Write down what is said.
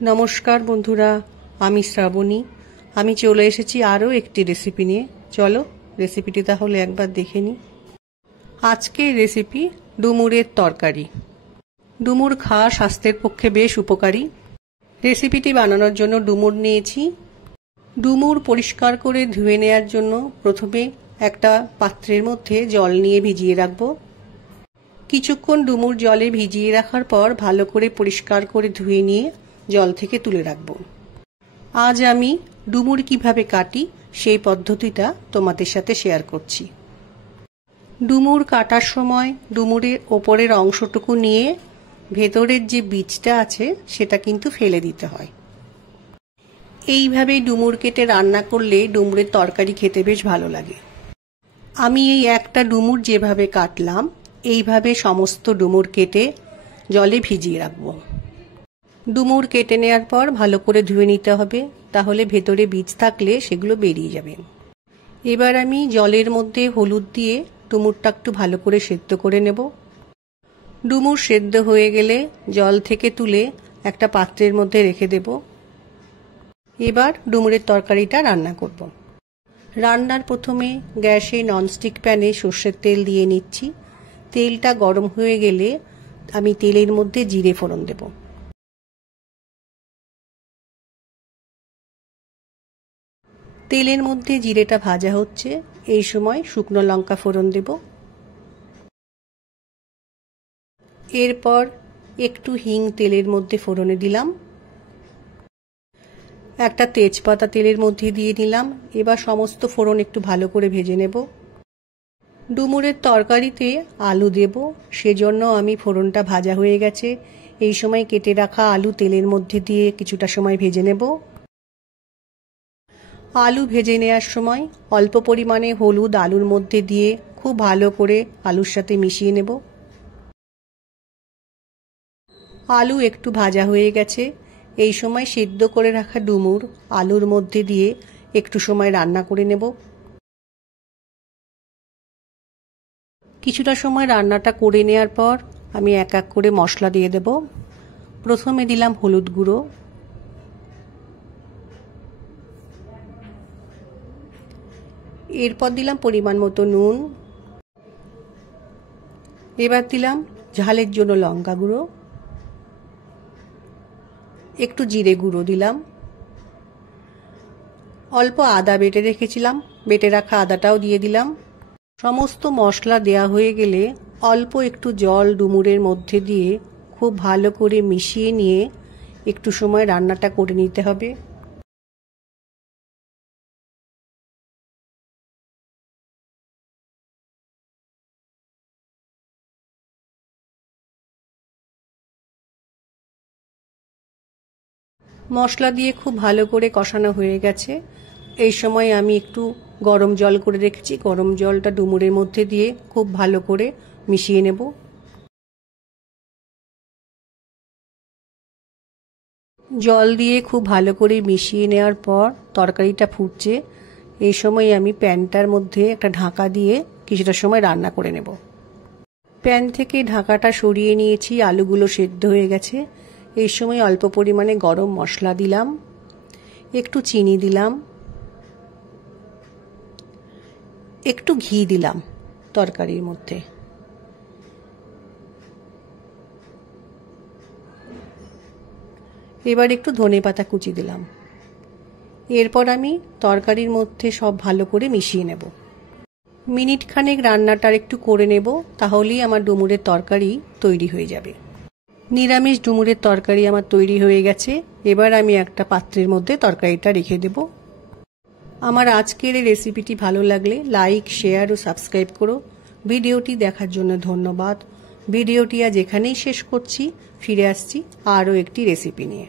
নমস্কার বন্ধুরা, আমি শ্রাবণী। আমি চলে এসেছি আরও একটি রেসিপি নিয়ে। চলো রেসিপিটি তাহলে একবার দেখে নিই। আজকের রেসিপি ডুমুরের তরকারি। ডুমুর খাওয়া স্বাস্থ্যের পক্ষে বেশ উপকারী। রেসিপিটি বানানোর জন্য ডুমুর নিয়েছি। ডুমুর পরিষ্কার করে ধুয়ে নেওয়ার জন্য প্রথমে একটা পাত্রের মধ্যে জল নিয়ে ভিজিয়ে রাখবো। কিছুক্ষণ ডুমুর জলে ভিজিয়ে রাখার পর ভালো করে পরিষ্কার করে ধুয়ে নিয়ে জল থেকে তুলে রাখবো। আজ আমি ডুমুর কিভাবে কাটি সেই পদ্ধতিটা তোমাদের সাথে শেয়ার করছি। ডুমুর কাটার সময় ডুমুরের ওপরের অংশটুকু নিয়ে ভেতরের যে বীজটা আছে সেটা কিন্তু ফেলে দিতে হয়। এইভাবেই ডুমুর কেটে রান্না করলে ডুমুরের তরকারি খেতে বেশ ভালো লাগে। আমি এই একটা ডুমুর যেভাবে কাটলাম এইভাবে সমস্ত ডুমুর কেটে জলে ভিজিয়ে রাখবো। ডুমুর কেটে নেওয়ার পর ভালো করে ধুয়ে নিতে হবে, তাহলে ভেতরে বীজ থাকলে সেগুলো বেরিয়ে যাবে। এবার আমি জলের মধ্যে হলুদ দিয়ে ডুমুরটা একটু ভালো করে সেদ্ধ করে নেব। ডুমুর সেদ্ধ হয়ে গেলে জল থেকে তুলে একটা পাত্রের মধ্যে রেখে দেব। এবার ডুমুরের তরকারিটা রান্না করব। রান্নার প্রথমে গ্যাসে ননস্টিক প্যানে সর্ষের তেল দিয়ে নিচ্ছি। তেলটা গরম হয়ে গেলে আমি তেলের মধ্যে জিরে ফোড়ন দেব। তেলের মধ্যে জিরেটা ভাজা হচ্ছে, এই সময় শুকনো লঙ্কা ফোড়ন দেব। এরপর একটু হিং তেলের মধ্যে ফোড়নে দিলাম। একটা তেজপাতা তেলের মধ্যে দিয়ে দিলাম। এবার সমস্ত ফোড়ন একটু ভালো করে ভেজে নেব। ডুমুরের তরকারিতে আলু দেব, সেজন্য আমি ফোড়নটা ভাজা হয়ে গেছে। এই সময় কেটে রাখা আলু তেলের মধ্যে দিয়ে কিছুটা সময় ভেজে নেব। আলু ভেজে নেওয়ার সময় অল্প পরিমাণে হলুদ আলুর মধ্যে দিয়ে খুব ভালো করে আলুর সাথে মিশিয়ে নেব। আলু একটু ভাজা হয়ে গেছে, এই সময় সিদ্ধ করে রাখা ডুমুর আলুর মধ্যে দিয়ে একটু সময় রান্না করে নেব। কিছুটা সময় রান্নাটা করে নেওয়ার পর আমি এক এক করে মশলা দিয়ে দেব। প্রথমে দিলাম হলুদ গুঁড়ো, এরপর দিলাম পরিমাণ মতো নুন। এবার দিলাম ঝালের জন্য লঙ্কা গুঁড়ো, একটু জিরে গুঁড়ো দিলাম, অল্প আদা বেটে রেখেছিলাম, বেটে রাখা আদাটাও দিয়ে দিলাম। সমস্ত মশলা দেয়া হয়ে গেলে অল্প একটু জল ডুমুরের মধ্যে দিয়ে খুব ভালো করে মিশিয়ে নিয়ে একটু সময় রান্নাটা করে নিতে হবে। মশলা দিয়ে খুব ভালো করে কষানো হয়ে গেছে। এই সময় আমি একটু গরম জল করে রেখেছি, গরম জলটা ডুমুরের মধ্যে দিয়ে খুব ভালো করে মিশিয়ে নেব। জল দিয়ে খুব ভালো করে মিশিয়ে নেওয়ার পর তরকারিটা ফুটছে, এই সময় আমি প্যানটার মধ্যে একটা ঢাকা দিয়ে কিছুটা সময় রান্না করে নেব। প্যান থেকে ঢাকাটা সরিয়ে নিয়েছি, আলুগুলো সেদ্ধ হয়ে গেছে। এই সময় অল্প পরিমাণে গরম মশলা দিলাম, একটু চিনি দিলাম, একটু ঘি দিলাম তরকারির মধ্যে। এবার একটু ধনেপাতা কুচি দিলাম। এরপর আমি তরকারির মধ্যে সব ভালো করে মিশিয়ে নেব। মিনিট খানেক রান্নাটা একটু করে নেব, তাহলেই আমার ডুমুরের তরকারি তৈরি হয়ে যাবে। নিরামিষ ডুমুরের তরকারি আমার তৈরি হয়ে গেছে। এবার আমি একটা পাত্রের মধ্যে তরকারিটা রেখে দেব। আমার আজকের এই রেসিপিটি ভালো লাগলে লাইক, শেয়ার ও সাবস্ক্রাইব করো। ভিডিওটি দেখার জন্য ধন্যবাদ। ভিডিওটি আজ এখানেই শেষ করছি, ফিরে আসছি আরও একটি রেসিপি নিয়ে।